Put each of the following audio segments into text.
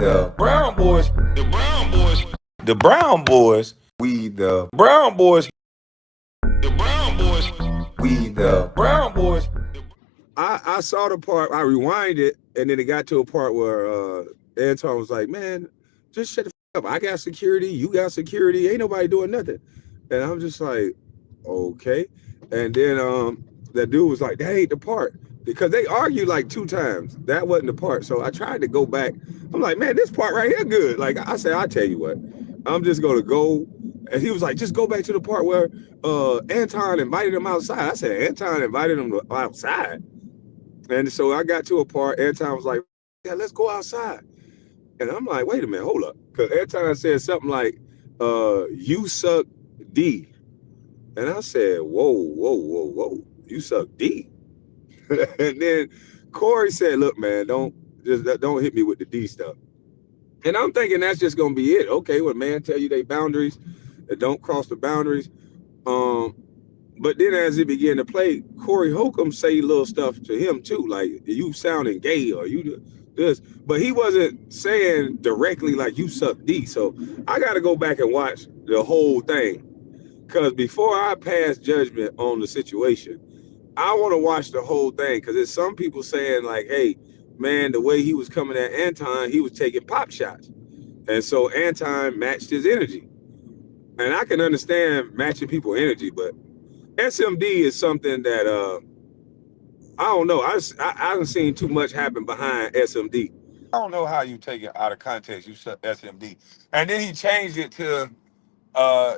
the Brown Boys, the Brown Boys, the Brown Boys, we the Brown Boys, the Brown Boys, we the Brown Boys. I saw the part, I rewinded, and then it got to a part where Anton was like, man, just shut the up. I got security, you got security, ain't nobody doing nothing. And I'm just like, okay. And then that dude was like, that ain't the part. Because they argued like 2 times. That wasn't the part. So I tried to go back. I'm like, man, this part right here good. Like I said, I'll tell you what. I'm just gonna go. And he was like, just go back to the part where Anton invited him outside. I said, Anton invited him outside. And so I got to a part, Anton was like, yeah, let's go outside. And I'm like, wait a minute, hold up. Because Anton said something like, you suck D. And I said, whoa, whoa, whoa, whoa, you suck D. And then Corey said, look, man, don't hit me with the D stuff. And I'm thinking that's just gonna be it. Okay, when man tell you they boundaries, don't cross the boundaries. But then as it began to play, Corey Holcomb say little stuff to him too, like you sounding gay or you this, but he wasn't saying directly like you suck D. So I got to go back and watch the whole thing, because before I pass judgment on the situation, I want to watch the whole thing, because there's some people saying like, hey, man, the way he was coming at Anton, he was taking pop shots, and so Anton matched his energy, and I can understand matching people's energy, but SMD is something that I don't know. I haven't seen too much happen behind SMD. I don't know how you take it out of context. You suck SMD, and then he changed it to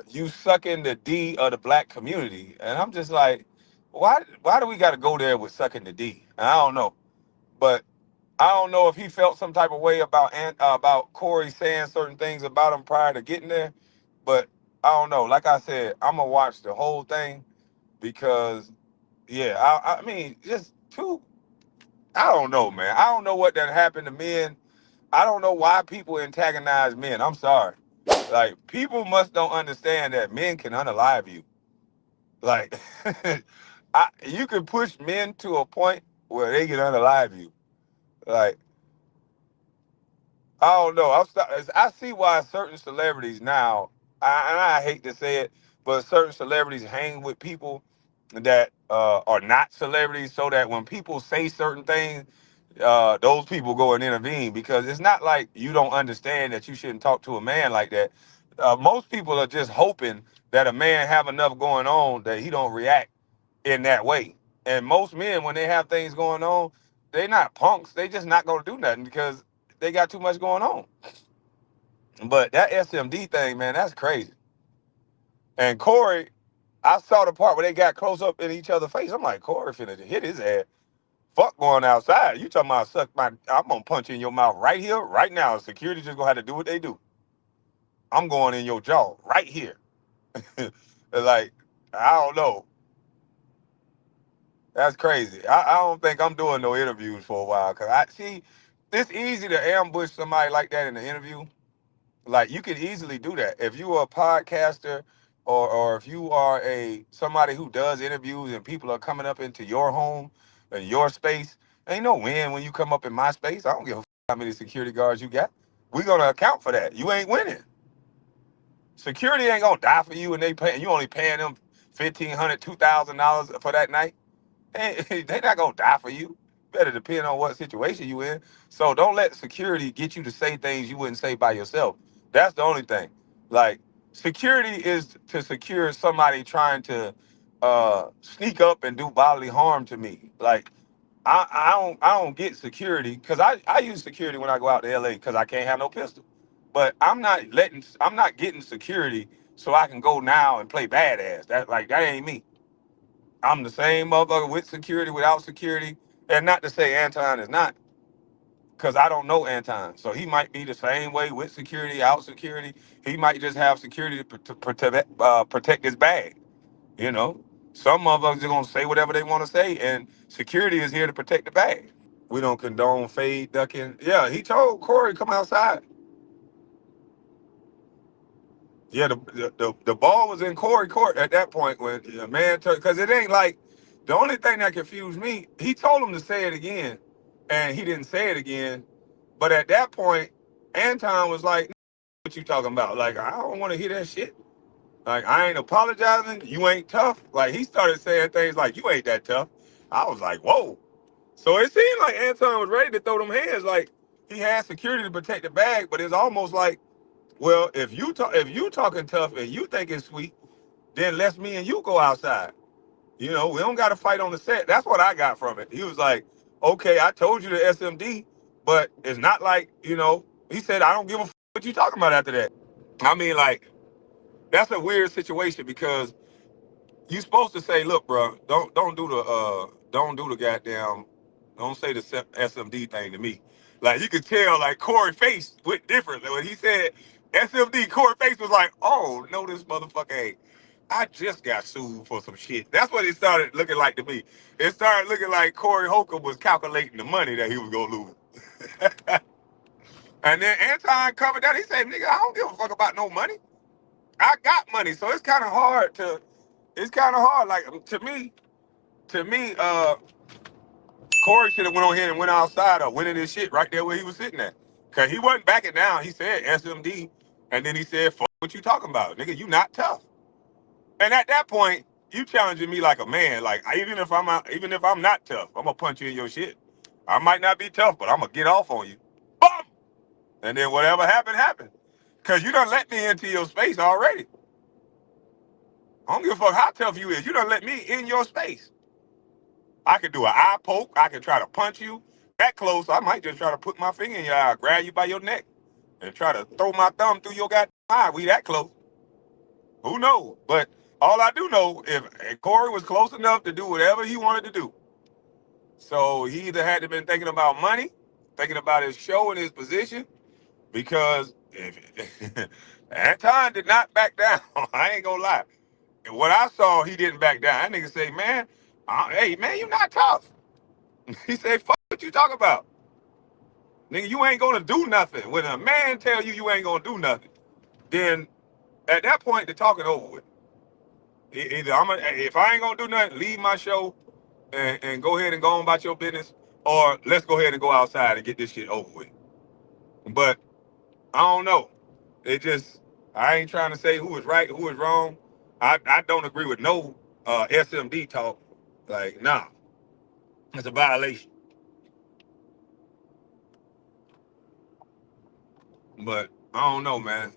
you sucking the D of the black community, and I'm just like, why do we got to go there with sucking the D? And I don't know, but I don't know if he felt some type of way about Corey saying certain things about him prior to getting there, but I don't know. Like I said, I'm gonna watch the whole thing because yeah, I mean just two. I don't know, man. I don't know what that happened to men. I don't know why people antagonize men. I'm sorry. Like, people must don't understand that men can unalive you. Like, you can push men to a point where they can unalive you. Like, I don't know. I see why certain celebrities now, and I hate to say it, but certain celebrities hang with people that are not celebrities, so that when people say certain things, those people go and intervene, because it's not like you don't understand that you shouldn't talk to a man like that. Most people are just hoping that a man have enough going on that he don't react in that way. And most men, when they have things going on, they not punks. They just not gonna do nothing because they got too much going on. But that SMD thing, man, that's crazy. And Corey, I saw the part where they got close up in each other's face. I'm like, Corey finna hit his ass. Fuck going outside. You talking about I'm gonna punch you in your mouth right here, right now. Security just gonna have to do what they do. I'm going in your jaw right here. Like, I don't know. That's crazy. I don't think I'm doing no interviews for a while, because I see it's easy to ambush somebody like that in the interview. Like, you can easily do that if you are a podcaster, or if you are a somebody who does interviews and people are coming up into your home and your space. Ain't no win when you come up in my space. I don't give a how many security guards you got. We're gonna account for that. You ain't winning. Security ain't gonna die for you, and you only paying them $1,500, $2,000 for that night. They not gonna die for you. Better depend on what situation you in. So don't let security get you to say things you wouldn't say by yourself. That's the only thing. Like, security is to secure somebody trying to sneak up and do bodily harm to me. Like, I don't get security, because I use security when I go out to LA because I can't have no pistol. But I'm not getting security so I can go now and play badass. That ain't me. I'm the same motherfucker with security, without security. And not to say Anton is not, because I don't know Anton. So he might be the same way with security, out security. He might just have security protect his bag. You know, some motherfuckers are going to say whatever they want to say, and security is here to protect the bag. We don't condone fade ducking. Yeah, he told Corey, come outside. Yeah, the ball was in Corey court at that point when the man took, because it ain't like, the only thing that confused me, he told him to say it again, and he didn't say it again. But at that point, Anton was like, what you talking about? Like, I don't want to hear that shit. Like, I ain't apologizing. You ain't tough. Like, he started saying things like, you ain't that tough. I was like, whoa. So it seemed like Anton was ready to throw them hands. Like, he had security to protect the bag, but it's almost like, well, if you talking tough and you think it's sweet, then let's me and you go outside. You know, we don't got to fight on the set. That's what I got from it. He was like, okay, I told you the SMD, but it's not like, you know, he said, I don't give a what you talking about after that. I mean, like, that's a weird situation because you supposed to say, look, bro, don't do the goddamn, don't say the SMD thing to me. Like you could tell, like Corey face went different when he said SMD. Corey face was like, oh no, this motherfucker ain't. I just got sued for some shit. That's what it started looking like to me. It started looking like Corey Holcomb was calculating the money that he was gonna lose. And then Anton covered that. He said, nigga, I don't give a fuck about no money. I got money, so it's kind of hard to. It's kind of hard. Like to me, Corey should have went on here and went outside or went in his shit right there where he was sitting at, cause he wasn't backing down. He said SMD, and then he said, "Fuck what you talking about, nigga? You not tough." And at that point, you challenging me like a man. Like even if I'm not tough, I'm gonna punch you in your shit. I might not be tough, but I'm gonna get off on you. Boom! And then whatever happened, happened. Cause you done let me into your space already. I don't give a fuck how tough you is. You done let me in your space. I could do an eye poke. I could try to punch you that close. I might just try to put my finger in your eye, grab you by your neck, and try to throw my thumb through your goddamn eye. We that close. Who knows? But all I do know, if Corey was close enough to do whatever he wanted to do, so he either had to been thinking about money, thinking about his show and his position, because if Anton did not back down, I ain't gonna lie. And what I saw, he didn't back down. That nigga say, man, hey, man, you not tough. He said, fuck what you talking about. Nigga, you ain't gonna do nothing. When a man tell you ain't gonna do nothing, then at that point, the talking over with. Either if I ain't gonna do nothing, leave my show and go ahead and go on about your business, or let's go ahead and go outside and get this shit over with. But I don't know. It just, I ain't trying to say who is right, who is wrong. I don't agree with no SMD talk. Like, nah, it's a violation. But I don't know, man.